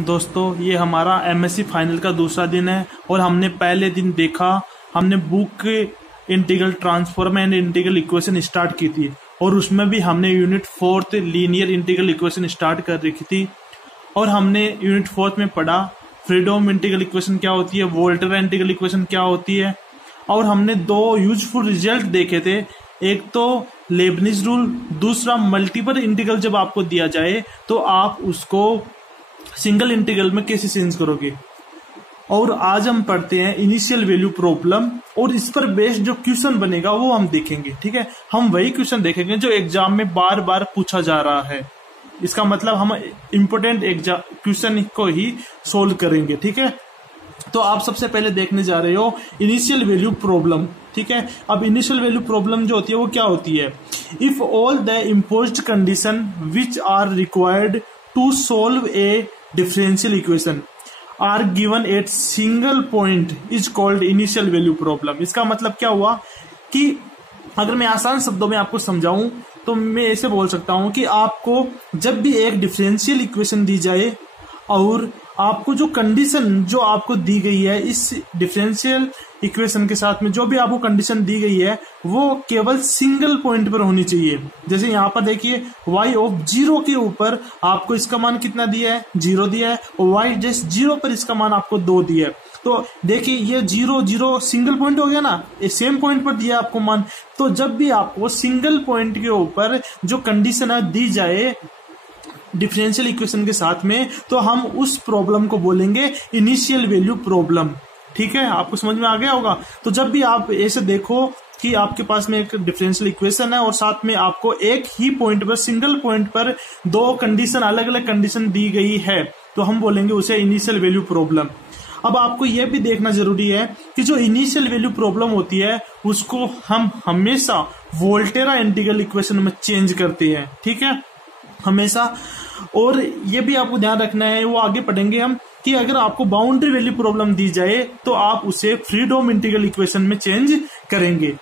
दोस्तों ये हमारा एमएससी फाइनल का दूसरा दिन है और हमने पहले दिन देखा, हमने book integral transform and integral equation start की थी और उसमें भी हमने unit 4 linear integral equation start कर रखी थी। और हमने यूनिट 4 में पढ़ा फ्रीडोम इंटीग्रल इक्वेशन क्या होती है, वोल्टेरा इंटीग्रल इक्वेशन क्या होती है। और हमने दो यूजफुल रिजल्ट देखे थे, एक तो लेबनिज रूल, दूसरा मल्टीपल इंटीग्रल जब आपको दिया जाए तो आप उसको सिंगल इंटीग्रल में कैसे चेंज करोगे। और आज हम पढ़ते हैं इनिशियल वैल्यू प्रॉब्लम और इस पर बेस्ड जो क्वेश्चन बनेगा वो हम देखेंगे। ठीक है, हम वही क्वेश्चन देखेंगे जो एग्जाम में बार बार पूछा जा रहा है। इसका मतलब हम इम्पोर्टेंट क्वेश्चन को ही सोल्व करेंगे। ठीक है, तो आप सबसे पहले देखने जा रहे हो इनिशियल वैल्यू प्रॉब्लम। ठीक है, अब इनिशियल वैल्यू प्रॉब्लम जो होती है वो क्या होती है। If all the imposed condition which are required to solve a differential equation are given at single point is called initial value problem. इसका मतलब क्या हुआ कि अगर मैं आसान शब्दों में आपको समझाऊं तो मैं ऐसे बोल सकता हूं कि आपको जब भी एक डिफरेंशियल इक्वेशन दी जाए और आपको जो कंडीशन जो आपको दी गई है इस डिफरेंशियल इक्वेशन के साथ में जो भी आपको कंडीशन दी गई है वो केवल सिंगल पॉइंट पर होनी चाहिए। जैसे यहाँ पर देखिए y ऑफ 0 के ऊपर आपको इसका मान कितना दिया है, 0 दिया है, और y जस्ट 0 पर इसका मान आपको 2 दिया है। तो देखिए ये 0 0 सिंगल पॉइंट हो गया ना, ये सेम पॉइंट पर दिया आपको मान। तो जब भी आपको सिंगल पॉइंट के ऊपर जो कंडीशन है दी जाए डिफरेंशियल इक्वेशन के साथ में तो हम उस प्रॉब्लम को बोलेंगे इनिशियल वैल्यू प्रॉब्लम। ठीक है, आपको समझ में आ गया होगा। तो जब भी आप ऐसे देखो कि आपके पास में एक डिफरेंशियल इक्वेशन है और साथ में आपको एक ही पॉइंट पर सिंगल पॉइंट पर दो कंडीशन अलग अलग कंडीशन दी गई है तो हम बोलेंगे उसे इनिशियल वैल्यू प्रॉब्लम। अब आपको यह भी देखना जरूरी है कि जो इनिशियल वैल्यू प्रॉब्लम होती है उसको हम हमेशा वोल्टेरा इंटीग्रल इक्वेशन में चेंज करते हैं। ठीक है, हमेशा। और ये भी आपको ध्यान रखना है, वो आगे पढ़ेंगे हम, कि अगर आपको बाउंड्री वैल्यू प्रॉब्लम दी जाए तो आप उसे फ्रीडोम इंटीग्रल इक्वेशन में चेंज करेंगे।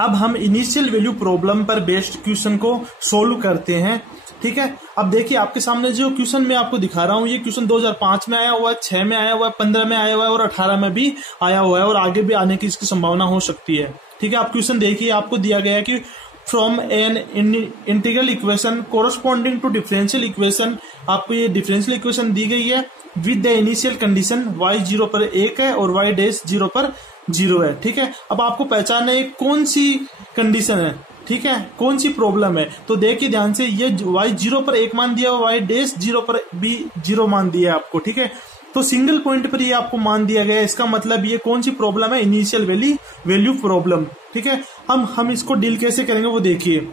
अब हम इनिशियल वैल्यू प्रॉब्लम पर बेस्ड क्वेश्चन को सोल्व करते हैं। ठीक है, अब देखिए आपके सामने जो क्वेश्चन मैं आपको दिखा रहा हूं ये क्वेश्चन 2005 में आया हुआ है, 6 में आया हुआ है, 15 में आया हुआ है और 18 में भी आया हुआ है और आगे भी आने की इसकी संभावना हो सकती है। ठीक है, आप क्वेश्चन देखिए, आपको दिया गया है कि from an integral equation corresponding to differential equation, आपको ये डिफरेंशियल इक्वेशन दी गई है with the initial condition y 0 पर 1 है और y डैश 0 पर 0 है। ठीक है, अब आपको पहचानना है कौन सी कंडीशन है। ठीक है, कौन सी प्रॉब्लम है। तो देखिए ध्यान से, ये y 0 पर 1 मान दिया, y डैश 0 पर भी 0 मान दिया है आपको। ठीक है, तो सिंगल पॉइंट पर ये आपको मान दिया गया है, इसका मतलब ये कौन सी प्रॉब्लम है, इनिशियल वैल्यू प्रॉब्लम। ठीक है, हम इसको डील कैसे करेंगे वो देखिए।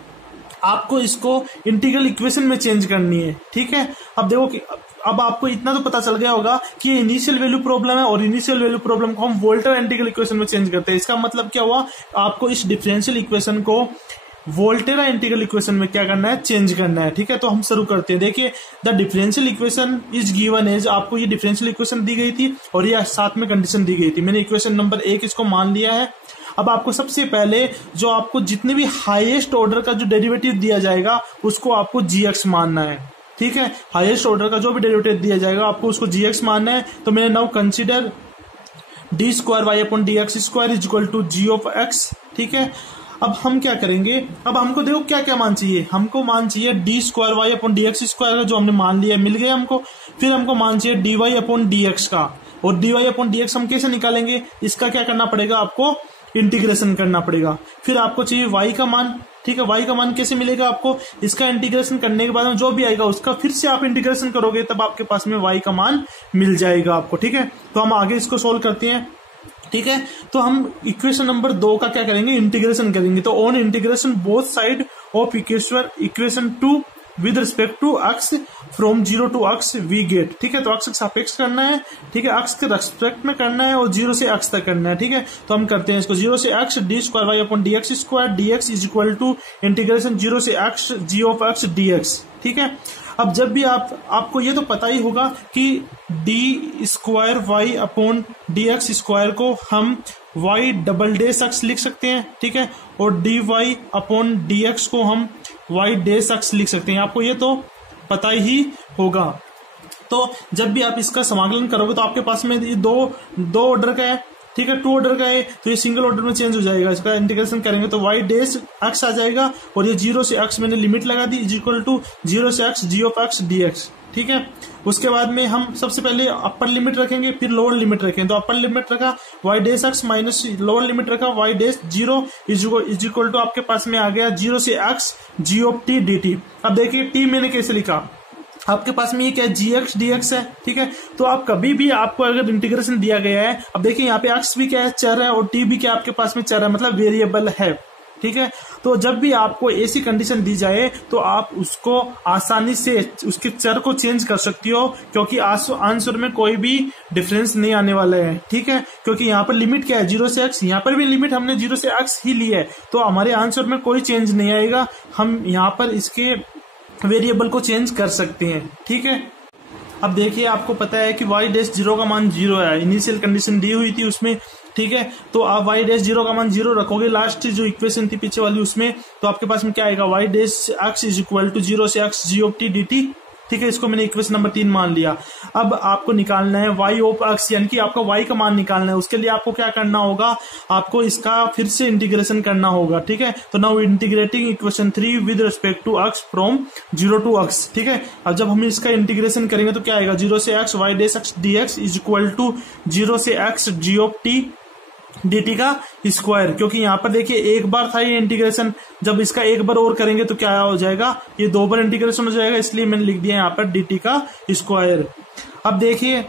आपको इसको इंटीग्रल इक्वेशन में चेंज करनी है। ठीक है, अब देखो कि अब आपको इतना तो पता चल गया होगा कि ये इनिशियल वैल्यू प्रॉब्लम है और इनिशियल वैल्यू प्रॉब्लम को हम वोल्टेरा इंटीग्रल इक्वेशन में चेंज करते हैं। इसका मतलब क्या हुआ, आपको इस डिफरेंशियल इक्वेशन को वोल्टेरा इंटीग्रल इक्वेशन में क्या करना है, चेंज करना है। ठीक है, तो हम शुरू करते हैं। देखिए the differential equation is given as, आपको ये डिफरेंशियल इक्वेशन दी गई थी और ये साथ में कंडीशन दी गई थी। मैंने इक्वेशन नंबर 1 इसको मान लिया है। अब आपको सबसे पहले जो आपको जितने भी हाईएस्ट ऑर्डर का जो डेरिवेटिव दिया जाएगा उसको आपको gx मानना है। ठीक है, हाईएस्ट ऑर्डर का जो भी डेरिवेटिव दिया जाएगा आपको उसको gx मानना है। तो मैंने now consider d square Y upon D X square is equal to g of x। ठीक है, अब हम क्या करेंगे, अब हमको देखो क्या क्या मान चाहिए, हमको मान चाहिए D square Y upon D X square का जो हमने मान लिया मिल गया हमको। फिर हमको मान चाहिए D Y upon D X का, और D Y upon D X हम कैसे निकालेंगे, इसका क्या करना पड़ेगा, आपको इंटीग्रेशन करना पड़ेगा। फिर आपको चाहिए y का मान। ठीक है, y का मान कैसे मिलेगा आपको, इसका इंटीग्रेशन करने के बाद में जो भी आएगा उसका फिर से आप इंटीग्रेशन करोगे तब आपके पास में y का मान मिल जाएगा आपको। ठीक है, तो हम आगे इसको सोल्व करते हैं। ठीक है, तो हम इक्वेशन नंबर 2 का क्या करेंगे, इंटीग्रेशन करेंगे। तो on integration both side of equation 2 with respect to x from 0 to x we get. ठीक है, तो x के सापेक्ष करना है। ठीक है, x के रेस्पेक्ट में करना है और 0 से x तक करना है। ठीक है, तो हम करते हैं इसको 0 से x D square Y upon D X square D X is equal to integration 0 से x g of x dx। ठीक है, अब जब भी आपको ये तो पता ही होगा कि D square Y upon D X square को हम y डबल डैश एक्स लिख सकते हैं। ठीक है, और D Y upon D X को हम y डैश एक्स लिख सकते हैं। आपको ये तो पता ही होगा। तो जब भी आप इसका समाकलन करोगे तो आपके पास में ये दो ऑर्डर का है, ठीक है, 2 ऑर्डर का है, तो ये सिंगल ऑर्डर में चेंज हो जाएगा। इसका इंटीग्रेशन करेंगे तो y डैश x आ जाएगा और ये 0 से x मैंने लिमिट लगा दी इज इक्वल टू 0 से x g of x dx, ठीक है। उसके बाद में हम सबसे पहले अपर लिमिट रखेंगे फिर लोअर लिमिट रखेंगे, तो अपर लिमिट रखा y dash x minus lower limit रखा y dash 0 is equal to आपके पास में आ गया 0 से x g of t dt। अब देखिए t मैंने कैसे लिखा, आपके पास में ये क्या है gx dx है, ठीक है। तो आप कभी भी आपको अगर इंटीग्रेशन दिया गया है, अब देखिए यहाँ पे x भी क्या है चर है और t भी क्या आपके पास में चर है, मतलब वेरिएबल है, ठीक है। तो जब भी आपको ऐसी कंडीशन दी जाए तो आप उसको आसानी से उसके चर को चेंज कर सकती हो, क्योंकि आंसर में कोई भी डिफरेंस नहीं आने वाला है, ठीक है। क्योंकि यहाँ पर लिमिट क्या है 0 से x, यहाँ पर भी लिमिट हमने 0 से x ही ली है, तो हमारे आंसर में कोई चेंज नहीं आएगा। हम यहाँ पर इसके वेरिएबल को चेंज कर सकते हैं, ठीक है। अब देखिए आपको पता है कि y डैश 0 का मान 0 है, इनिशियल कंडीशन दी हुई थी उसमें, ठीक है। तो आप y डैश 0 का मान 0 रखोगे लास्ट जो इक्वेशन थी पीछे वाली उसमें, तो आपके पास में क्या आएगा y dash x is equal to 0 से x g of t dt, ठीक है। इसको मैंने इक्वेशन नंबर 3 मान लिया। अब आपको निकालना है y ऑफ x, यानी कि आपका y का मान निकालना है। उसके लिए आपको क्या करना होगा, आपको इसका फिर से इंटीग्रेशन करना होगा, ठीक है। तो now integrating equation 3 with respect to x from 0 to x, ठीक है। अब जब हम इसका इंटीग्रेशन करेंगे तो क्या आएगा 0 से x y dash x dx is equal to 0 से x g of t dt का स्क्वायर, क्योंकि यहाँ पर देखिए एक बार था ये इंटीग्रेशन, जब इसका एक बार और करेंगे तो क्या हो जाएगा, ये 2 बार इंटीग्रेशन हो जाएगा, इसलिए मैंने लिख दिया यहाँ पर dt का स्क्वायर। अब देखिए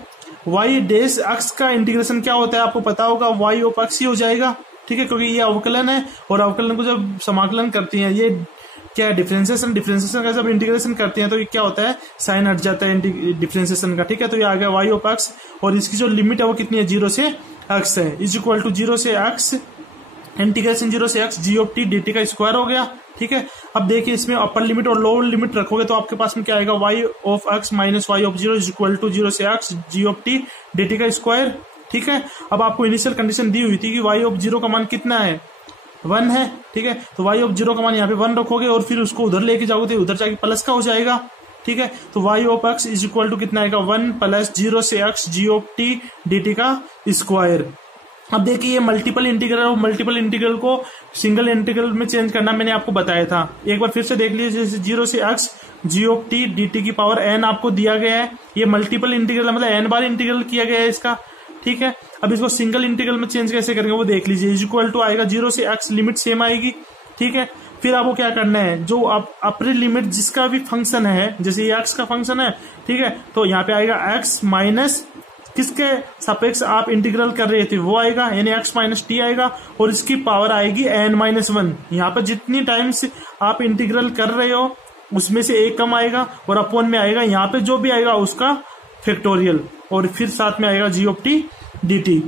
y डैश x का इंटीग्रेशन क्या होता है आपको पता होगा, y ऑफ x ही हो जाएगा, ठीक है, क्योंकि ये अवकलन है और अवकलन को जब समाकलन करती है ये क्या है डिफरेंशिएशन का जब इंटीग्रेशन करते हैं तो ये क्या होता है साइन हट जाता है डिफरेंशिएशन का, ठीक है। तो ये आ गया y ऑफ x और इसकी जो लिमिट है वो कितनी है 0 से x है, इज इक्वल टू 0 से x इंटीग्रेशन 0 से x g of t dt का स्क्वायर हो गया, ठीक है। अब देखिए इसमें अपर लिमिट और लोअर लिमिट रखोगे तो आपके पास में क्या आएगा y of x minus y of 0 is equal to 0 से x g of t dt का स्क्वायर, ठीक है। अब आपको इनिशियल कंडीशन दी हुई थी कि y ऑफ 0 का मान कितना है 1 है, ठीक है। तो y ऑफ 0 का मान यहाँ पे 1 रखोगे और फिर उसको उधर लेके जाओगे तो उधर जाके प्लस का हो जाएगा, ठीक है। तो y of x is equal to कितना आएगा 1 प्लस 0 से x g of t dt का स्क्वायर। अब देखिए ये मल्टीपल इंटीग्रल और मल्टीपल इंटीग्रल को सिंगल इंटीग्रल में चेंज करना मैंने आपको बताया था, एक बार फिर से देख लीजिए। जैसे 0 से x g of t dt की पावर n आपको दिया गया है, ये मल्टीपल इंटीग्रल मतलब n बार इंटीग्रल किया गया है इसका, ठीक है। अब इसको सिंगल इंटीग्रल में चेंज कैसे करेंगे वो देख लीजिए। इज इक्वल टू आएगा 0 से x लिमिट सेम आएगी, ठीक है। फिर आपको क्या करना है, जो आप अपर लिमिट जिसका भी फंक्शन है, जैसे ये x का फंक्शन है, ठीक है, तो यहाँ पे आएगा x माइनस किसके सापेक्ष आप इंटीग्रल कर रहे थे वो आएगा, यानी x माइनस टी आएगा और इसकी पावर आएगी n-1। यहाँ पर जितनी टाइम्स आप इंटीग्रल कर रहे हो उसमें से एक कम आएगा और अपॉन में आएगा, यहाँ पे जो भी आएगा उसका फैक्टोरियल और फिर साथ में आएगा g ऑफ t dt,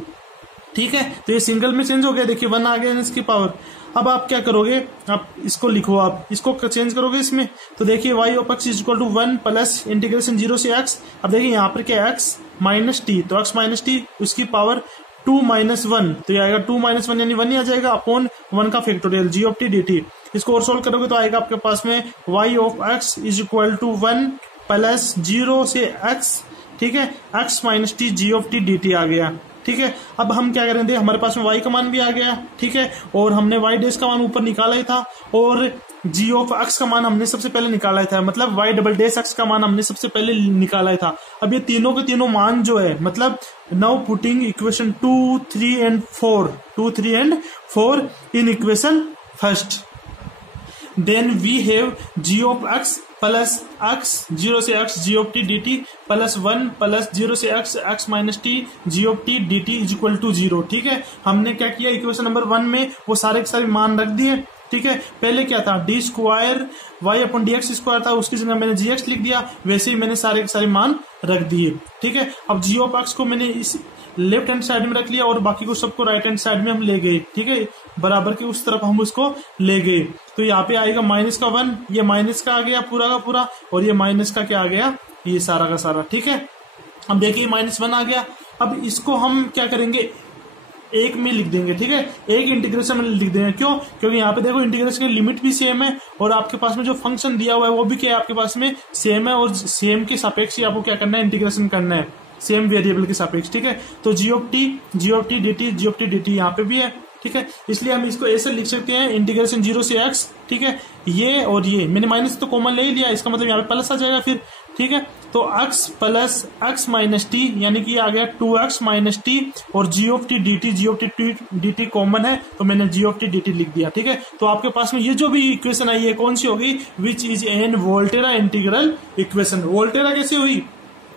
ठीक है। तो ये सिंगल में चेंज हो गया, देखिए 1 आ गया इसकी पावर। अब आप क्या करोगे, आप इसको लिखो, आप इसको चेंज करोगे इसमें, तो देखिए y of x is equal to 1 plus integration 0 से x। अब देखिए यहाँ पर क्या है x माइनस टी, तो x माइनस टी उसकी पावर 2 माइनस 1, तो ये आएगा 2 माइनस 1 यानी 1 ही आ जाएगा अपॉन 1 का factorial g of t dt। इसको और सोल्व करोगे तो आएगा आपके पास में y of x is equal to 1 plus 0 से x, ठीक है, x minus T g of t dt आ गया, ठीक है। अब हम क्या करेंगे, हमारे पास में y का मान भी आ गया, ठीक है, और हमने y डैश का मान ऊपर निकाला ही था और g ऑफ x का मान हमने सबसे पहले निकाला ही था, मतलब y डबल डैश x का मान हमने सबसे पहले निकाला ही था। अब ये तीनों के तीनों मान जो है, मतलब now putting equation 2, 3 and 4 in equation first, then we have g of x plus x 0 से x g of t dt plus 1 plus 0 से x minus t g of t dt is equal to 0, ठीक है। हमने क्या किया, equation number 1 में वो सारे के सारे मान रख दिए, ठीक है। पहले क्या था D square y upon D X square था, उसकी जगह मैंने जी एक्स लिख दिया, वैसे ही मैंने सारे के सारे मान रख दिए, ठीक है। अब g ऑफ x को मैंने इस लेफ्ट हैंड साइड में रख लिया और बाकी को सबको राइट हैंड साइड में हम ले गए, ठीक है, बराबर के उस तरफ हम उसको ले गए। तो यहाँ पे आएगा माइनस का 1, ये माइनस का आ गया पूरा का पूरा और ये माइनस का क्या आ गया, ये सारा का सारा, ठीक है। अब देखिए -1 आ गया। अब इसको हम क्या करेंगे, एक में लिख देंगे, ठीक है, एक इंटीग्रेशन में लिख देंगे। क्यों? क्योंकि यहाँ पे देखो इंटीग्रेशन की लिमिट भी सेम है और आपके पास में जो फंक्शन दिया हुआ है वो भी क्या है आपके पास में सेम है, और सेम के सापेक्ष ही आपको क्या करना है, इंटीग्रेशन करना है, सेम वेरिएबल के सापेक्ष, ठीक है। तो जी ऑफ टी डी टी यहाँ पे भी है, ठीक है, इसलिए हम इसको ऐसे लिख सकते हैं इंटीग्रेशन 0 से x, ठीक है, ये और ये मैंने माइनस तो कॉमन ले ही लिया, इसका मतलब यहाँ पे प्लस आ जाएगा फिर, ठीक है। तो x plus x minus T यानी कि आ गया 2x माइनस टी, और G of T D T common है तो मैंने G of T D T लिख दिया, ठीक है। तो आपके पास में ये जो भी इक्वेशन आई है कौन सी होगी, which is an Volterra integral equation. Volterra कैसे हुई,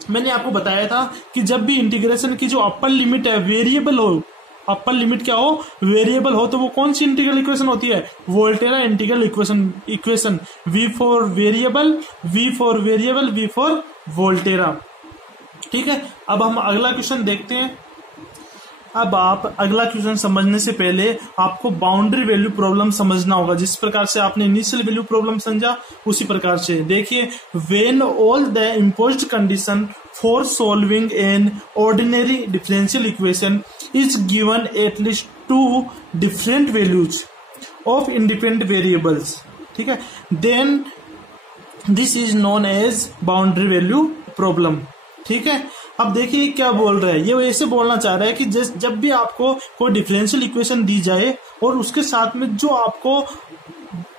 मैंने आपको बताया था कि जब भी इंटीग्रेशन की जो अपर लिमिट है वेरिएबल हो, अपर लिमिट क्या हो, वेरिएबल हो, तो वो कौन सी इंटीग्रल इक्वेशन होती है, Volterra integral equation. V for variable, V for variable, V for Volterra, ठीक है। अब हम अगला क्वेश्चन देखते हैं। अब आप अगला क्वेश्चन समझने से पहले आपको बाउंड्री वैल्यू प्रॉब्लम समझना होगा। जिस प्रकार से आपने इनिशियल वैल्यू प्रॉब्लम समझा उसी प्रकार से देखिए, when all the imposed condition for solving an ordinary differential equation is given at least 2 different values of independent variables, ठीक है, then this is known as boundary value problem, ठीक है। अब देखिए क्या बोल रहा है, ये ऐसे बोलना चाह रहा है कि जब भी आपको कोई डिफरेंशियल इक्वेशन दी जाए और उसके साथ में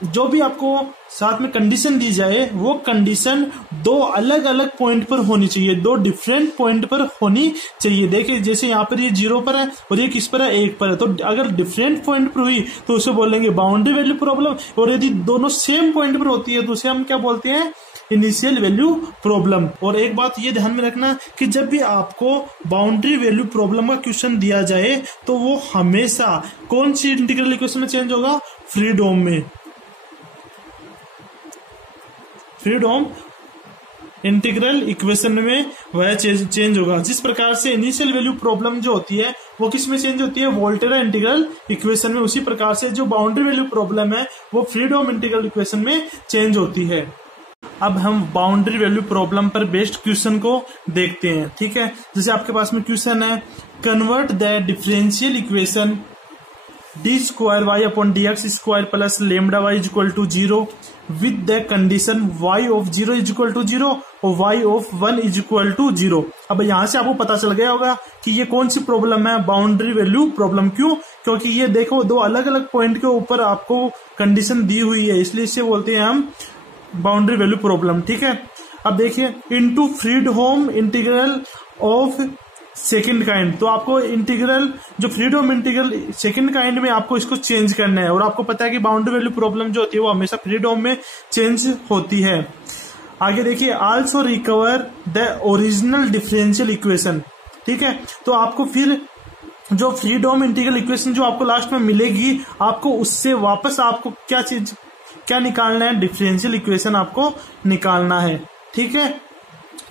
जो भी आपको साथ में कंडीशन दी जाए, वो कंडीशन दो अलग अलग पॉइंट पर होनी चाहिए, दो डिफरेंट पॉइंट पर होनी चाहिए। देखिए जैसे यहाँ पर ये 0 पर है और ये किस पर है, 1 पर है, तो अगर डिफरेंट पॉइंट पर हुई तो उसे बोलेंगे बाउंड्री वैल्यू प्रॉब्लम, और यदि दोनों सेम पॉइंट पर होती है तो उसे हम क्या बोलते हैं, इनिशियल वैल्यू प्रॉब्लम। और एक बात ये ध्यान में रखना कि जब भी आपको बाउंड्री वैल्यू प्रॉब्लम का क्वेश्चन दिया जाए तो वो हमेशा कौन सी इंटीग्रल इक्वेशन में चेंज होगा, फ्रीडोम में, फ्रीडोम इंटीग्रल इक्वेशन में वह चेंज होगा। जिस प्रकार से इनिशियल वैल्यू प्रॉब्लम जो होती है वो किस में चेंज होती है, वोल्टेरा इंटीग्रल इक्वेशन में, उसी प्रकार से जो बाउंड्री वैल्यू प्रॉब्लम है वो फ्रीडोम इंटीग्रल इक्वेशन में चेंज होती है। अब हम बाउंड्री वैल्यू प्रॉब्लम पर बेस्ड क्वेश्चन को देखते हैं, ठीक है। जैसे आपके पास में क्वेश्चन है, convert the differential equation D square Y upon D X square plus lambda Y is equal to 0 with the condition y of 0 is equal to 0 और y of 1 is equal to 0। अब यहां से आपको पता चल गया होगा कि ये कौन सी प्रॉब्लम है, बाउंड्री वैल्यू प्रॉब्लम। क्यों? क्योंकि ये देखो दो अलग अलग पॉइंट के ऊपर आपको कंडीशन दी हुई है, इसलिए इसे बोलते हैं हम बाउंड्री वैल्यू प्रॉब्लम, ठीक है। अब देखिए, into Fredholm integral of second kind, तो आपको इंटीग्रल जो फ्रीडोम इंटीग्रल सेकंड काइंड में आपको इसको चेंज करना है, और आपको पता है कि बाउंड्री वैल्यू प्रॉब्लम जो होती है वो हमेशा फ्रीडोम में चेंज होती है। आगे देखिए, also recover the original differential equation, ठीक है। तो आपको फिर जो फ्रीडोम इंटीग्रल इक्वेशन जो आपको लास्ट में मिलेगी, आपको उससे वापस आपको क्या निकालना है, डिफरेंशियल इक्वेशन आपको निकालना है, ठीक है।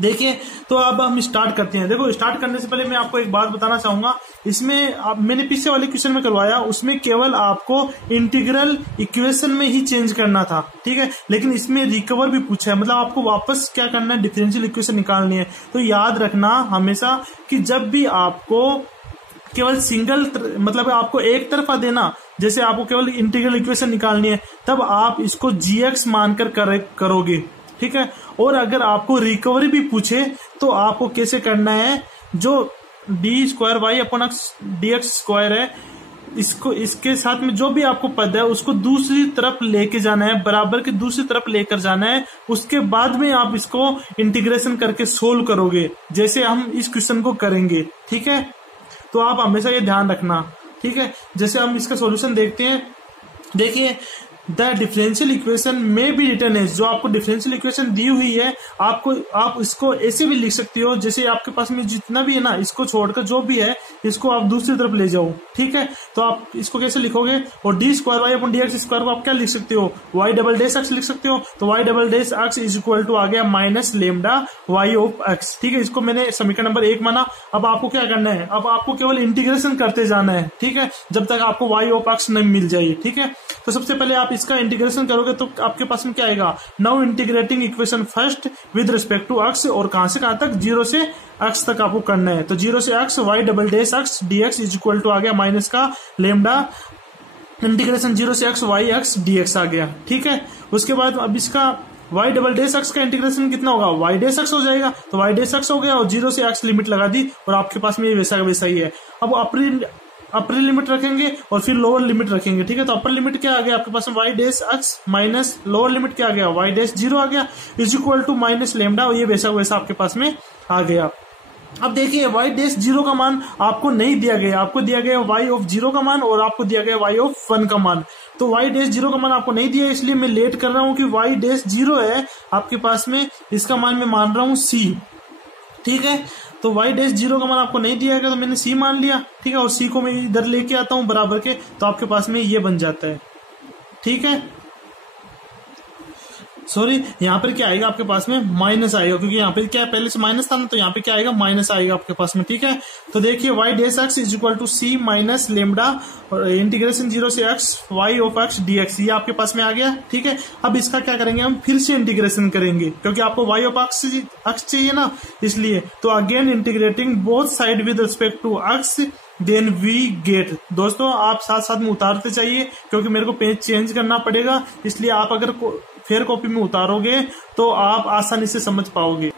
देखिए, तो अब हम स्टार्ट करते हैं। देखो, स्टार्ट करने से पहले मैं आपको एक बात बताना चाहूंगा, इसमें मैंने पीछे वाले क्वेश्चन में करवाया, उसमें केवल आपको इंटीग्रल इक्वेशन में ही चेंज करना था, ठीक है, लेकिन इसमें रिकवर भी पूछा है, मतलब आपको वापस क्या करना है, डिफरेंशियल इक्वेशन निकालनी है। तो याद रखना हमेशा कि जब भी आपको केवल सिंगल मतलब आपको एक तरफा देना, जैसे आपको केवल इंटीग्रल इक्वेशन निकालनी है, तब आप इसको जीएक्स मानकर करोगे, ठीक है। और अगर आपको रिकवरी भी पूछे तो आपको कैसे करना है, जो D square Y upon X D X square है, इसको इसके साथ में जो भी आपको पद है उसको दूसरी तरफ लेके जाना है, बराबर के दूसरी तरफ लेकर जाना है। उसके बाद में आप इसको इंटीग्रेशन करके सोल्व करोगे, जैसे हम इस क्वेश्चन को करेंगे, ठीक है। तो आप हमेशा ये ध्यान रखना, ठीक है। जैसे हम इसका सॉल्यूशन देखते हैं, देखिए, द डिफरेंशियल इक्वेशन में बी रिटर्न एज, जो आपको डिफरेंशियल इक्वेशन दी हुई है आप इसको ऐसे भी लिख सकते हो, जैसे आपके पास में जितना भी है ना, इसको छोड़कर जो भी है इसको आप दूसरी तरफ ले जाओ, ठीक है। तो आप इसको कैसे लिखोगे, और D square Y upon D X square को आप क्या लिख सकते हो, वाई डबल डेश एक्स लिख सकते हो। तो y double dash x is equal to आ गया minus lambda y of x, ठीक है। इसको मैंने समीकरण नंबर 1 माना। अब आपको क्या करना है, अब आपको केवल इंटीग्रेशन करते जाना है, ठीक है, जब तक आपको वाई ऑफ एक्स नहीं मिल जाए, ठीक है। तो सबसे पहले आप इसका इंटीग्रेशन करोगे तो आपके पास में क्या आएगा, now integrating equation first with respect to x, और कहां से कहां तक, 0 से अक्स तक आपको करना है। तो 0 से x y double dash x dx is equal to आ गया माइनस का लेमडा इंटीग्रेशन 0 से अक्स y अक्स dx आ गया। ठीक है, उसके बाद अब इसका y डबल डैश अक्स का इंटीग्रेशन कितना होगा, y डैश अक्स हो जाएगा, तो y डैश अक्स हो गया और 0 से अक्स लिमिट लगा दी और आपके पास में ये वैसा वैसा ही है। अब अपर लिमिट रखेंगे और फिर लोअर लिमिट रखेंगे। ठीक है, तो अपर लिमिट क्या आ गया आपके पास में y dash x minus lower limit क्या आ गया, y डैश 0 आ गया is equal to minus lambda, और ये वैसा वैसा आपके पास में आ गया। अब देखिए y डैश 0 का मान आपको नहीं दिया गया, आपको दिया गया y ऑफ 0 का मान और आपको दिया गया y ऑफ 1 का मान। तो y डैश 0 का मान आपको नहीं दिया, इसलिए मैं लेट कर रहा हूं कि y डैश 0 है आपके पास में, इसका मान मैं मान रहा हूं c। ठीक है, तो y डैश 0 का मान आपको नहीं दिया गया तो मैंने c मान लिया। ठीक है, और c को मैं इधर लेके आता हूं बराबर के, तो आपके पास में ये बन जाता है। ठीक है, सॉरी यहाँ पर क्या आएगा आपके पास में माइनस आएगा, क्योंकि यहाँ पे क्या पहले से माइनस था ना, तो यहाँ पे क्या आएगा माइनस आएगा आपके पास में। ठीक है, तो देखिए y dash x is equal to c minus lambda और इंटीग्रेशन 0 से x y of x dx, ये आपके पास में आ गया। ठीक है, अब इसका क्या करेंगे, हम फिर से इंटीग्रेशन करेंगे क्योंकि आपको y ऑफ एक्स चाहिए ना, इसलिए। तो again integrating both side with respect to x then we get. दोस्तों आप साथ साथ में उतारते चाहिए क्योंकि मेरे को पेज चेंज करना पड़ेगा, इसलिए आप अगर फेयर कॉपी में उतारोगे तो आप आसानी से समझ पाओगे।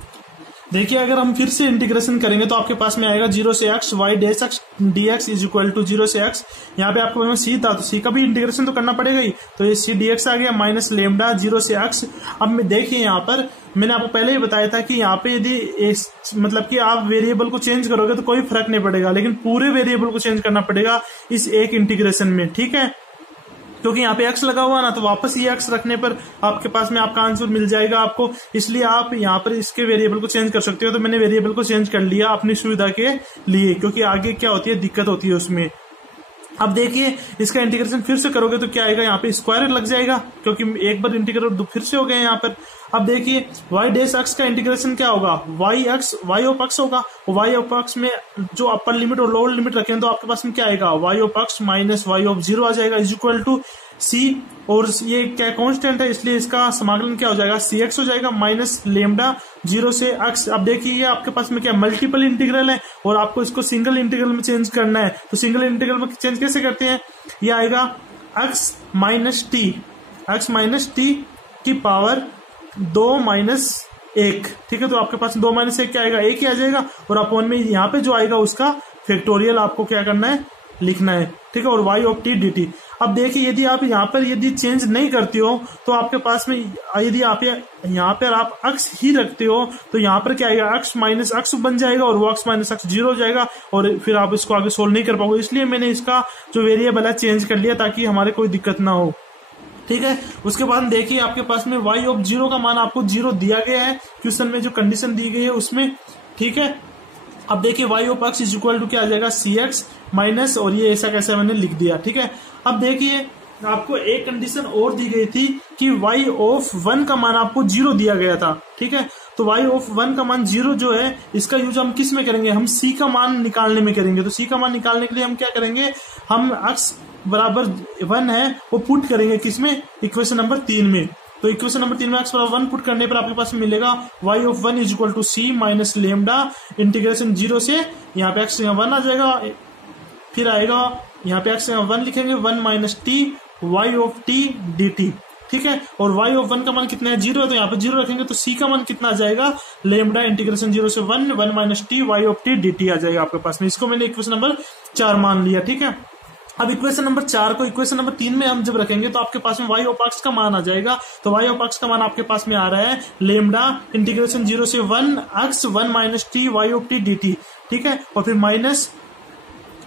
देखिए अगर हम फिर से इंटीग्रेशन करेंगे तो आपके पास में आएगा 0 से x y dash x dx is equal to 0 से एक्स, यहाँ पे आपको c था तो c का भी इंटीग्रेशन तो करना पड़ेगा ही, तो ये c dx आ गया माइनस लेमडा 0 से एक्स। अब मैं देखिए यहाँ पर मैंने आपको पहले ही बताया था कि यहाँ पे यदि मतलब कि आप वेरिएबल को चेंज करोगे तो कोई फर्क नहीं पड़ेगा, लेकिन पूरे वेरिएबल को चेंज करना पड़ेगा इस एक इंटीग्रेशन में। ठीक है, क्योंकि यहाँ पे x लगा हुआ ना, तो वापस ये x रखने पर आपके पास में आपका आंसर मिल जाएगा आपको, इसलिए आप यहाँ पर इसके वेरिएबल को चेंज कर सकते हो। तो मैंने वेरिएबल को चेंज कर लिया अपनी सुविधा के लिए, क्योंकि आगे क्या होती है दिक्कत होती है उसमें। अब देखिए इसका इंटीग्रेशन फिर से करोगे तो क्या आएगा, यहाँ पे स्क्वायर लग जाएगा क्योंकि एक बार इंटीग्रेट फिर से हो गए यहाँ पर। अब देखिए y डैश एक्स का इंटीग्रेशन क्या होगा, y ऑफ एक्स होगा, y ऑफ एक्स में जो अपर लिमिट और लोअर लिमिट रखें तो आपके पास में क्या आएगा, y of x minus y of 0 आ जाएगा इज इक्वल टू c, और ये क्या कांस्टेंट है इसलिए इसका समाकलन क्या हो जाएगा, cx हो जाएगा माइनस लेमडा 0 से x। अब देखिए ये आपके पास में क्या मल्टीपल इंटीग्रल है और आपको इसको सिंगल इंटीग्रल में चेंज करना है, तो सिंगल इंटीग्रल में चेंज कैसे करते हैं, ये आएगा x माइनस टी की पावर 2 माइनस 1। ठीक है, तो आपके पास 2 माइनस 1 क्या आएगा, 1 ही आ जाएगा, और अपॉन में यहाँ पे जो आएगा उसका फैक्टोरियल आपको क्या करना है, लिखना है। ठीक है, और y ऑफ टी dt। अब देखिए यदि आप यहाँ पर यदि चेंज नहीं करते हो तो आपके पास में यदि आप यहाँ पर आप x ही रखते हो तो यहाँ पर क्या आएगा, x माइनस x बन जाएगा और वो x माइनस x 0 हो जाएगा, और फिर आप इसको आगे सोल्व नहीं कर पाओगे। इसलिए मैंने इसका जो वेरिएबल है चेंज कर लिया ताकि हमारे कोई दिक्कत ना हो। ठीक है, उसके बाद देखिए आपके पास में y ऑफ 0 का मान आपको 0 दिया गया है क्वेश्चन में, जो कंडीशन दी गई है उसमें। ठीक है, अब देखिए y of x is equal to क्या आ जाएगा, cx माइनस, और ये ऐसा कैसे मैंने लिख दिया। ठीक है, अब देखिए आपको एक कंडीशन और दी गई थी कि y ऑफ 1 का मान आपको 0 दिया गया था। ठीक है, तो y ऑफ 1 का मान 0 जो है इसका यूज हम किस में करेंगे, हम c का मान निकालने में करेंगे। तो c का मान निकालने के लिए हम क्या करेंगे, हम x बराबर 1 है वो पुट करेंगे किसमें, इक्वेशन नंबर 3 में। तो इक्वेशन नंबर 3 में x बराबर 1 पुट करने पर आपके पास मिलेगा y of 1 is equal to c minus lambda integration 0 से, यहाँ पे x 1 आ जाएगा, फिर आएगा यहाँ पे x 1 लिखेंगे 1 minus T y of T dt। ठीक है, और y ऑफ 1 का मान कितना है, 0 है, तो यहाँ पे 0 रखेंगे तो c का मान कितना आ जाएगा, लेमडा इंटीग्रेशन 0 से 1 minus T y of T dt आ जाएगा आपके पास में। इसको मैंने इक्वेशन नंबर 4 मान लिया। ठीक है, अब इक्वेशन नंबर 4 को इक्वेशन नंबर 3 में हम जब रखेंगे तो आपके पास में y ऑफ x का मान आ जाएगा। तो y ऑफ x का मान आपके पास में आ रहा है लेमडा इंटीग्रेशन 0 से 1 x 1 minus T y of T dt। ठीक है, और फिर माइनस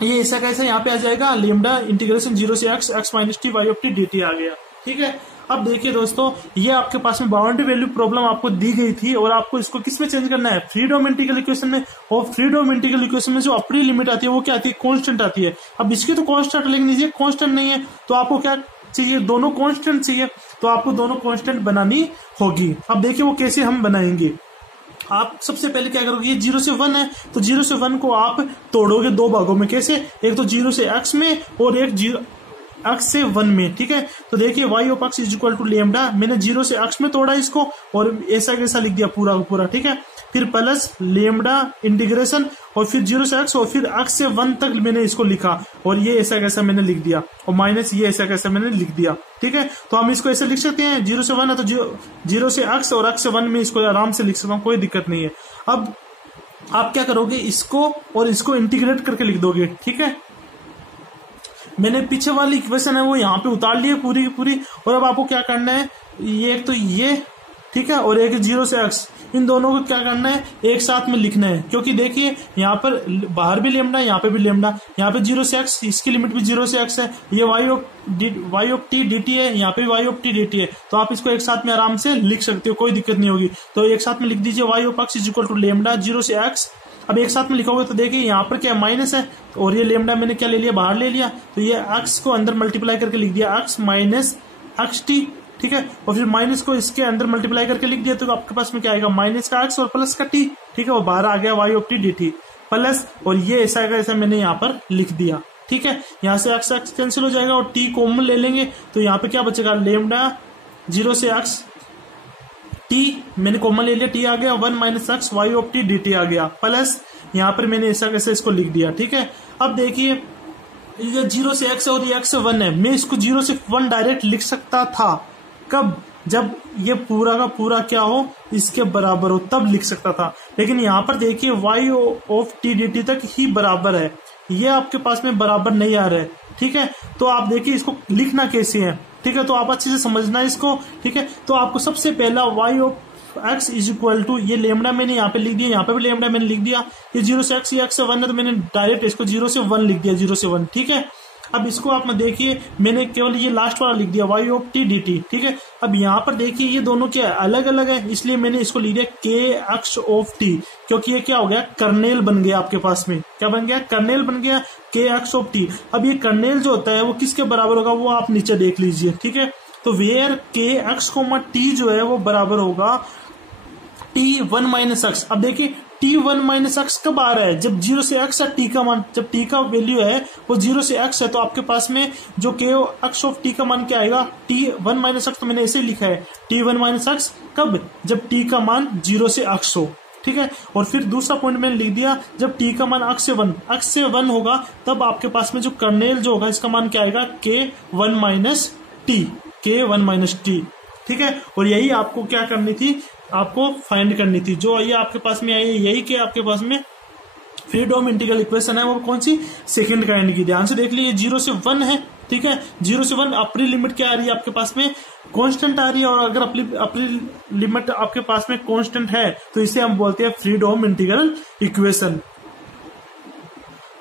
ये ऐसा कैसा यहाँ पे आ जाएगा, लेमडा इंटीग्रेशन 0 से x minus T y of T dt आ गया। ठीक है, अब देखिए दोस्तों ये आपके पास में बाउंड्री वैल्यू प्रॉब्लम आपको दी गई थी और आपको इसको किस में चेंज करना है, फ्रीडम इंटीग्रल इक्वेशन में। और फ्रीडम इंटीग्रल इक्वेशन में जो अपनी लिमिट आती है वो क्या आती है, कांस्टेंट आती है। अब इसकी तो कांस्टेंट, लेकिन ये कांस्टेंट नहीं है, तो आपको क्या चाहिए, दोनों कांस्टेंट चाहिए, तो आपको दोनों कांस्टेंट बनानी होगी। अब देखिए वो कैसे हम बनाएंगे। आप सबसे पहले क्या करोगे, ये 0 से 1 है तो 0 से 1 को आप तोड़ोगे दो भागों में। कैसे, एक तो 0 से x में और एक अक्ष से 1 में, ठीक है। तो देखिए y of x is equal to lambda, मैंने 0 से अक्ष में तोड़ा इसको और ऐसा कैसा लिख दिया पूरा का पूरा, ठीक है। फिर प्लस लेमडा इंटीग्रेशन और फिर 0 से अक्ष और फिर अक्ष से 1 तक मैंने इसको लिखा और ये ऐसा कैसा मैंने लिख दिया और माइनस ये ऐसा कैसा मैंने लिख दिया, ठीक है। तो हम इसको ऐसे लिख सकते हैं, 0 से 1 है तो 0 से अक्ष और अक्ष से 1 में इसको आराम से लिख सकता हूँ, कोई दिक्कत नहीं है। अब आप क्या करोगे, इसको और इसको इंटीग्रेट करके लिख दोगे, ठीक है। मैंने पीछे वाली इक्वेशन है वो यहाँ पे उतार ली है पूरी की पूरी, और अब आपको क्या करना है, ये एक तो ये, ठीक है, और एक 0 से x, इन दोनों को क्या करना है, एक साथ में लिखना है। क्योंकि देखिए यहाँ पर बाहर भी लेमडा, यहाँ पे भी लेमडा, यहाँ पे 0 से x, इसकी लिमिट भी 0 से x है, ये y ऑफ t dt है, यहाँ पे y ऑफ t dt है। तो आप इसको एक साथ में आराम से लिख सकते हो, कोई दिक्कत नहीं होगी। तो एक साथ में लिख दीजिए y of x is equal to lambda 0 से x। अब एक साथ में लिखोगे तो देखिए यहाँ पर क्या माइनस है और ये लेमडा मैंने क्या ले लिया, बाहर ले लिया, तो ये x को अंदर मल्टीप्लाई करके लिख दिया x माइनस एक्स टी, ठीक है। और फिर माइनस को इसके अंदर मल्टीप्लाई करके लिख दिया तो आपके पास में क्या आएगा, माइनस का x और प्लस का t, ठीक है। वो बाहर आ गया y of t dt plus, और ये ऐसा ऐसा मैंने यहाँ पर लिख दिया, ठीक है। यहाँ से x x कैंसिल हो जाएगा और t कॉमन ले लेंगे तो यहाँ पे क्या बचेगा, लेमडा 0 से x t मैंने कॉमन ले लिया, t आ गया 1 minus x y of t dt आ गया प्लस, यहाँ पर मैंने ऐसा कैसे इसको लिख दिया, ठीक है। अब देखिए ये 0 से x और ये x से 1 है, मैं इसको 0 से 1 डायरेक्ट लिख सकता था, कब, जब ये पूरा का पूरा क्या हो, इसके बराबर हो, तब लिख सकता था। लेकिन यहाँ पर देखिए y ऑफ t dt तक ही बराबर है, ये आपके पास में बराबर नहीं आ रहा है, ठीक है। तो आप देखिए इसको लिखना कैसे है, ठीक है। तो आप अच्छे से समझना इसको, ठीक है। तो आपको सबसे पहला y of x is equal to, ये लेमडा मैंने यहाँ पे लिख दिया, यहाँ पे भी लेमडा मैंने लिख दिया, ये 0 से x, ये x से 1 है तो मैंने डायरेक्ट इसको 0 से 1 लिख दिया, 0 से 1, ठीक है। अब इसको आप देखिए मैंने केवल ये लास्ट वाला लिख दिया y ऑफ t dt, ठीक है। अब यहाँ पर देखिए ये दोनों क्या है, अलग अलग है, इसलिए मैंने इसको लिख दिया k x ऑफ t, क्योंकि ये क्या हो गया, कर्नेल बन गया आपके पास में, क्या बन गया, कर्नेल बन गया k x ऑफ t। अब ये कर्नेल जो होता है वो किसके बराबर होगा, वो आप नीचे देख लीजिए, ठीक है। तो वेयर k x t जो है वो बराबर होगा t1 माइनस एक्स। अब देखिए t1 माइनस एक्स कब आ रहा है, जब 0 से x है t का मान, जब t का वैल्यू है वो 0 से x है तो आपके पास में जो k x ऑफ t का मान क्या आएगा, t1 माइनस एक्स, तो मैंने ऐसे ही लिखा है t1 माइनस एक्स, कब, जब t का मान 0 से x हो, ठीक है। और फिर दूसरा पॉइंट मैंने लिख दिया, जब t का मान x से 1 होगा तब आपके पास में जो कर्नेल जो होगा इसका मान क्या आएगा, k1 माइनस t, ठीक है। और यही आपको क्या करनी थी, आपको फाइंड करनी थी, जो ये आपके पास में आई है, यही के आपके पास में फ्रीडोम इंटीग्रल इक्वेशन है, वो कौन सी, सेकंड काइंड की। ध्यान से देख लीजिए 0 से 1 है, ठीक है। 0 से 1 अपनी लिमिट क्या आ रही है आपके पास में, कांस्टेंट आ रही है, और अगर अपनी लिमिट आपके पास में कांस्टेंट है तो इसे हम बोलते हैं फ्रीडोम इंटीग्रल इक्वेशन।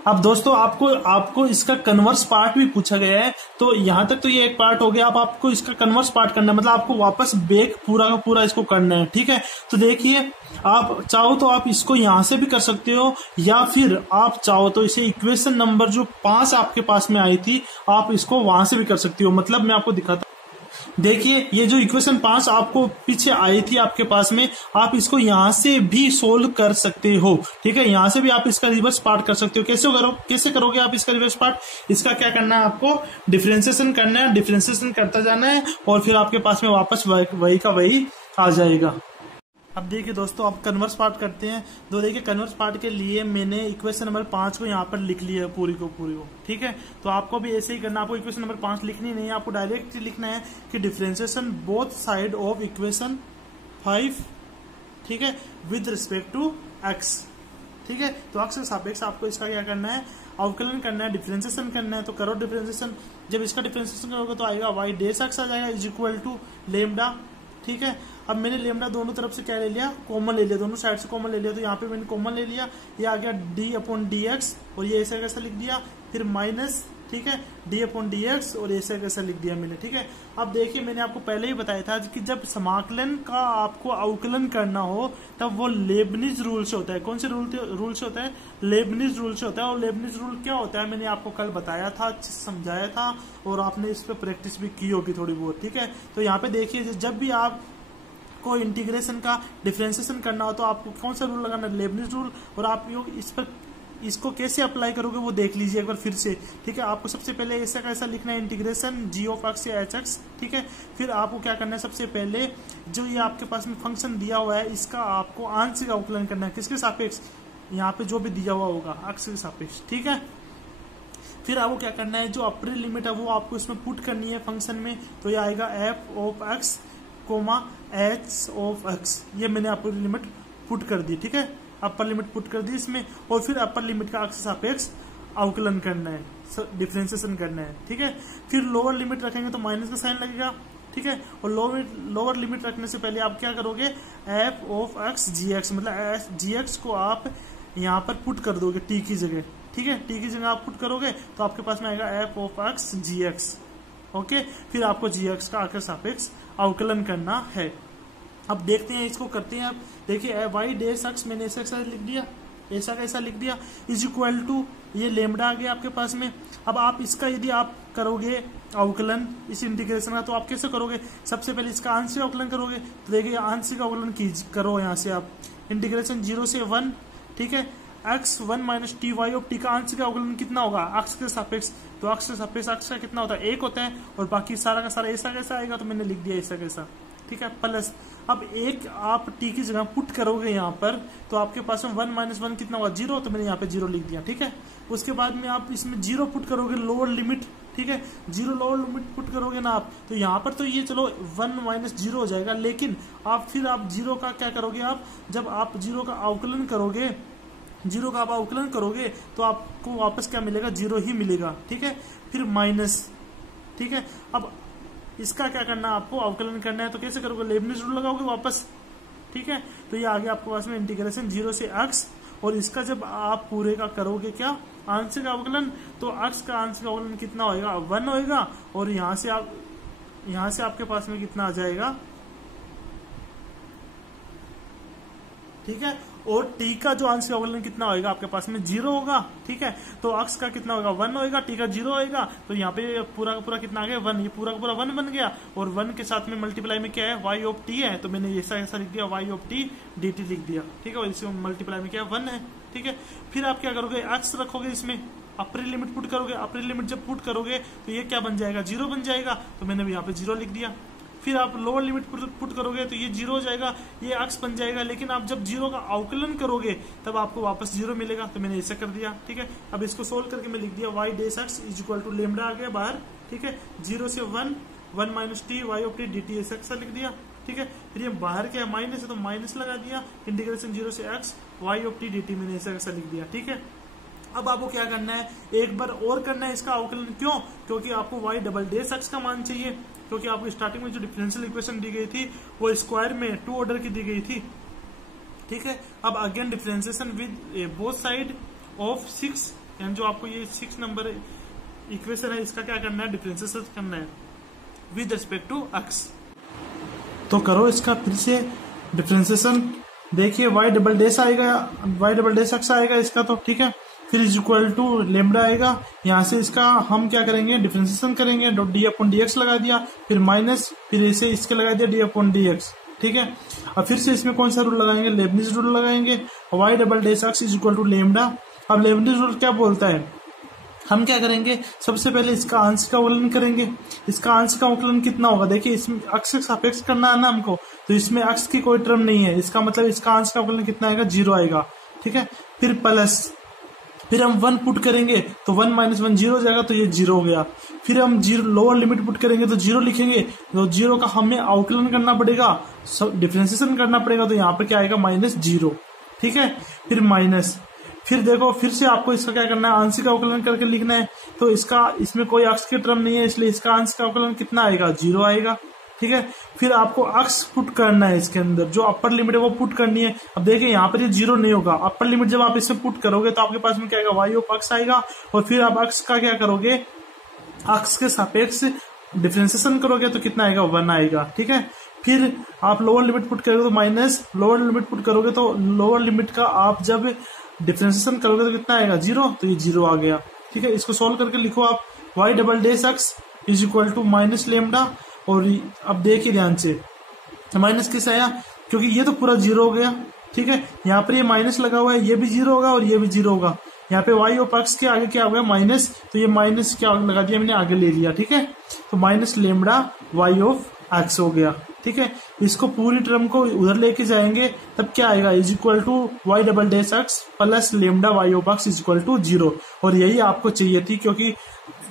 अब दोस्तों आपको इसका कन्वर्स पार्ट भी पूछा गया है, तो यहां तक तो ये एक पार्ट हो गया। अब आपको इसका कन्वर्स पार्ट करना है, मतलब आपको वापस बैक पूरा का पूरा इसको करना है, ठीक है। तो देखिए आप चाहो तो आप इसको यहां से भी कर सकते हो, या फिर आप चाहो तो इसे इक्वेशन नंबर जो 5 आपके पास में आई थी आप इसको वहां से भी कर सकते हो। मतलब मैं आपको दिखाता, देखिए ये जो इक्वेशन 5 आपको पीछे आई थी आपके पास में, आप इसको यहां से भी सोल्व कर सकते हो, ठीक है। यहां से भी आप इसका रिवर्स पार्ट कर सकते हो। कैसे करोगे आप इसका रिवर्स पार्ट, इसका क्या करना है, आपको डिफरेंशिएशन करना है, डिफरेंशिएशन करता जाना है और फिर आपके पास में वापस वही का वही आ जाएगा। अब देखिए दोस्तों आप कन्वर्स पार्ट करते हैं, तो देखिए कन्वर्स पार्ट के लिए मैंने इक्वेशन नंबर 5 को यहाँ पर लिख लिया है पूरी को, ठीक है। तो आपको भी ऐसे ही करना, आपको इक्वेशन नंबर 5 लिखनी नहीं है, आपको डायरेक्ट लिखना है कि differentiation both side of equation 5, ठीक है, विद रिस्पेक्ट टू x, ठीक है। तो x के सापेक्ष आपको इसका क्या करना है, अवकलन करना है, डिफरेंशिएशन करना है। तो करो डिफरेंशिएशन, जब इसका डिफरेंशिएशन करोगे तो आएगा y डेश x आ जाएगा इज इक्वल टू लेमडा, ठीक है। अब मैंने लेमडा दोनों तरफ से क्या ले लिया, कॉमन ले लिया, दोनों साइड से कॉमन ले लिया, तो यहाँ पे मैंने कॉमन ले लिया, ये आ गया d अपॉन डी एक्स, और ये ऐसा कैसा लिख दिया, फिर माइनस, ठीक है, d अपॉन डी एक्स, और ऐसा कैसा लिख दिया मैंने, ठीक है। अब देखिए मैंने आपको पहले ही बताया था कि जब समाकलन का आपको अवकलन करना हो तब वो लेबनिज रूल से होता है। कौन से रूल से होता है, लेबनिज रूल से होता है। और लेबनिज रूल क्या होता है मैंने आपको कल बताया था, अच्छे से समझाया था, और आपने इस पर प्रैक्टिस भी की होगी थोड़ी बहुत, ठीक है। तो यहाँ पे देखिए जब भी आप को इंटीग्रेशन का डिफरेंशिएशन करना हो तो आपको कौन सा रूल लगाना है, लेबनिज रूल। और आप इस पर इसको कैसे अप्लाई करोगे वो देख लीजिए एक बार फिर से, ठीक है। आपको सबसे पहले ऐसा कैसा लिखना है, इंटीग्रेशन g ऑफ x से h x, ठीक है। फिर आपको क्या करना है, सबसे पहले जो ये आपके पास में फंक्शन दिया हुआ है इसका आपको आंशिक अवकलन करना है, किसके सापेक्ष, यहाँ पे जो भी दिया हुआ होगा x के सापेक्ष, ठीक है। फिर आपको क्या करना है, जो अपर लिमिट है वो आपको इसमें पुट करनी है फंक्शन में, तो ये आएगा f of x comma h of x, ये मैंने अपर लिमिट पुट कर दी, ठीक है। अपर लिमिट पुट कर दी इसमें, और फिर अपर लिमिट का x सापेक्ष अवकलन करना है, डिफरेंशिएशन करना है, ठीक है। फिर लोअर लिमिट रखेंगे तो माइनस का साइन लगेगा, ठीक है। और लोअर लिमिट रखने से पहले आप क्या करोगे, f ऑफ x gx, मतलब gx को आप यहाँ पर पुट कर दोगे t की जगह, ठीक है। t की जगह आप पुट करोगे तो आपके पास में आएगा f of x gx, okay. फिर आपको gx का x सापेक्ष अवकलन करना है। अब देखते हैं, इसको करते हैं। अब देखिए वाई डेस एक्स मैंने ऐसा लिख दिया, ऐसा कैसा लिख दिया, इज इक्वल टू ये लेमडा आ गया आपके पास में। अब आप इसका यदि आप करोगे अवकलन इस इंटीग्रेशन का, तो आप कैसे करोगे, सबसे पहले इसका आंशिक अवकलन करोगे, तो देखिए आंशिक अवकलन करो यहाँ से आप इंटीग्रेशन 0 से 1, ठीक है। x1 minus T y of t का आंशिक अवकलन कितना होगा, x के सापेक्ष, तो x के सापेक्ष x का कितना होता है, 1 होता है, और बाकी सारा का सारा ऐसा कैसा आएगा, तो मैंने लिख दिया ऐसा कैसा, ठीक है, प्लस। अब एक आप t की जगह पुट करोगे यहाँ पर, तो आपके पास में 1 माइनस 1 कितना होगा, 0, तो मैंने यहाँ पे 0 लिख दिया, ठीक है। उसके बाद में आप इसमें 0 पुट करोगे लोअर लिमिट, ठीक है, 0 लोअर लिमिट पुट करोगे ना आप, तो यहाँ पर तो ये चलो 1 माइनस 0 हो जाएगा, लेकिन आप फिर आप 0 का क्या करोगे, आप जब आप 0 का अवकलन करोगे, 0 का आप अवकलन करोगे तो आपको वापस क्या मिलेगा, 0 ही मिलेगा, ठीक है। फिर माइनस, ठीक है। अब इसका क्या करना है, आपको अवकलन करना है, तो कैसे करोगे, लेबनिज रूल लगाओगे वापस, ठीक है। तो ये आगे आपके पास में इंटीग्रेशन 0 से x, और इसका जब आप पूरे का करोगे क्या, आंशिक अवकलन, तो x का आंशिक अवकलन कितना होएगा, 1 होएगा, और यहाँ से आपके पास में कितना आ जाएगा, ठीक है। और t का जो आंशिक अवकलन कितना होगा आपके पास में 0 होगा, ठीक है। तो x का कितना होगा, 1 होगा, t का 0 होगा, तो यहाँ पे पूरा का पूरा कितना आ गया, 1, ये पूरा का पूरा 1 बन गया, और 1 के साथ में मल्टीप्लाई में क्या है, y ऑफ t है, तो मैंने ऐसा ऐसा लिख दिया, y ऑफ t dt लिख दिया, ठीक है। और इसमें मल्टीप्लाई में क्या है, 1 है, ठीक है। फिर आप क्या करोगे, x रखोगे इसमें, अपर लिमिट पुट करोगे, अपर लिमिट जब पुट करोगे तो ये क्या बन जाएगा, 0 बन जाएगा, तो मैंने यहाँ पे 0 लिख दिया। फिर आप लोअर लिमिट पुट करोगे तो ये 0 हो जाएगा, ये x बन जाएगा, लेकिन आप जब 0 का अवकलन करोगे तब आपको वापस 0 मिलेगा, तो मैंने ऐसा कर दिया, ठीक है। अब इसको सोल्व करके मैं लिख दिया y dash x is equal to lambda आ गया बाहर, ठीक है, 0 से 1 minus T y of T D T ऐसा लिख दिया, ठीक है। फिर ये बाहर क्या है, माइनस है, तो माइनस लगा दिया, इंटीग्रेशन 0 से x y of T D t मैंने ऐसा लिख दिया, ठीक है। अब आपको क्या करना है, एक बार और करना है इसका अवकलन, क्यों, क्योंकि आपको वाई डबल डेस एक्स का मान चाहिए, क्योंकि आपको स्टार्टिंग में जो डिफरेंशियल इक्वेशन दी गई थी वो स्क्वायर में 2 ऑर्डर की दी गई थी, ठीक है। अब again differentiation with both side of 6, यानी जो आपको ये 6 नंबर इक्वेशन है इसका क्या करना है, डिफरेंशिएशन करना है विद रिस्पेक्ट टू x। तो करो इसका फिर से डिफरेंशिएशन, देखिए वाई डबल डेस आएगा, वाई डबल डेस एक्स आएगा इसका, तो ठीक है। फिर इज इक्वल टू लेमडा आएगा, यहाँ से इसका हम क्या करेंगे, डिफरेंशिएशन करेंगे, डी अपॉन डी एक्स लगा दिया, फिर माइनस, फिर इसे इसके लगा दिया डी अपॉन डी एक्स, ठीक है। अब फिर से इसमें कौन सा रूल लगाएंगे, लेबनिज रूल लगाएंगे, y double dash x is equal to lambda. अब लेबनिज रूल क्या बोलता है, हम क्या करेंगे, सबसे पहले इसका आंशिक अवकलन करेंगे, इसका आंशिक अवकलन कितना होगा, देखिए इसमें x के सापेक्ष करना है ना हमको, तो इसमें x की कोई टर्म नहीं है, इसका मतलब इसका आंशिक अवकलन कितना आएगा, 0 आएगा, ठीक है। फिर प्लस, फिर हम 1 पुट करेंगे तो 1 माइनस 1 0 हो जाएगा, तो ये 0 हो गया। फिर हम 0 लोअर लिमिट पुट करेंगे तो 0 लिखेंगे, तो 0 का हमें अवकलन करना पड़ेगा, डिफरेंशिएशन करना पड़ेगा, तो यहाँ पे क्या आएगा, -0, ठीक है। फिर माइनस, फिर देखो फिर से आपको इसका क्या करना है, आंशिक अवकलन करके लिखना है, तो इसमें कोई x की टर्म नहीं है, इसलिए इसका आंशिक अवकलन कितना आएगा, 0 आएगा, ठीक है। फिर आपको x पुट करना है, इसके अंदर जो अपर लिमिट है वो पुट करनी है। अब देखिए यहाँ पर ये 0 नहीं होगा, अपर लिमिट जब आप इसमें पुट करोगे तो आपके पास में क्या आएगा, y ऑफ x आएगा, और फिर आप x का क्या करोगे, x के सापेक्ष डिफरेंशिएशन करोगे तो कितना आएगा, 1 आएगा, ठीक है। फिर आप लोअर लिमिट पुट करोगे तो माइनस, लोअर लिमिट पुट करोगे तो लोअर लिमिट का आप जब डिफरेंशिएशन करोगे तो कितना आएगा, 0, तो ये 0 आ गया, ठीक है। इसको सोल्व करके लिखो आप, y double dash x is equal to minus lambda, और अब देखिए ध्यान से माइनस किस आया, क्योंकि ये तो पूरा 0 हो गया, ठीक है। यहाँ पर ये माइनस लगा हुआ है, ये भी 0 होगा और ये भी 0 होगा, यहाँ पे y ऑफ x के आगे क्या हो गया माइनस, तो ये माइनस क्या लगा दिया मैंने, आगे ले लिया, ठीक है। तो minus lambda y of x हो गया, ठीक है। इसको पूरी टर्म को उधर लेके जाएंगे तब क्या आएगा, is equal to y double dash x plus lambda y of x is equal to 0। और यही आपको चाहिए थी, क्योंकि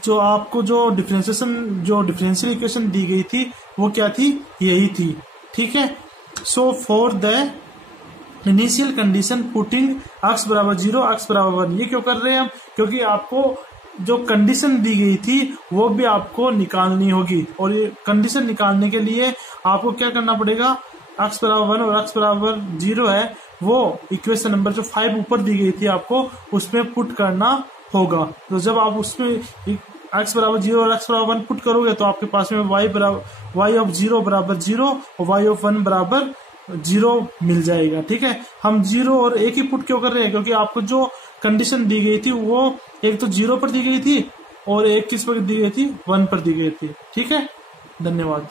जो आपको जो डिफरेंशियल इक्वेशन दी गई थी वो क्या थी, यही थी, ठीक है। So for the initial condition putting x बराबर 0 x बराबर 1, ये क्यों कर रहे हैं हम, क्योंकि आपको जो कंडीशन दी गई थी वो भी आपको निकालनी होगी। और ये कंडीशन निकालने के लिए आपको क्या करना पड़ेगा, x बराबर 1 और x बराबर 0 है, वो इक्वेशन नंबर जो 5 ऊपर दी गई थी आपको उसमें पुट करना होगा। तो जब आप उसमें x बराबर 0 और x बराबर 1 पुट करोगे तो आपके पास में y ऑफ 0 बराबर 0 और y ऑफ 1 बराबर 0 मिल जाएगा, ठीक है। हम 0 और 1 ही पुट क्यों कर रहे हैं, क्योंकि आपको जो कंडीशन दी गई थी वो एक तो 0 पर दी गई थी और एक किस पर दी गई थी, 1 पर दी गई थी, ठीक है। धन्यवाद।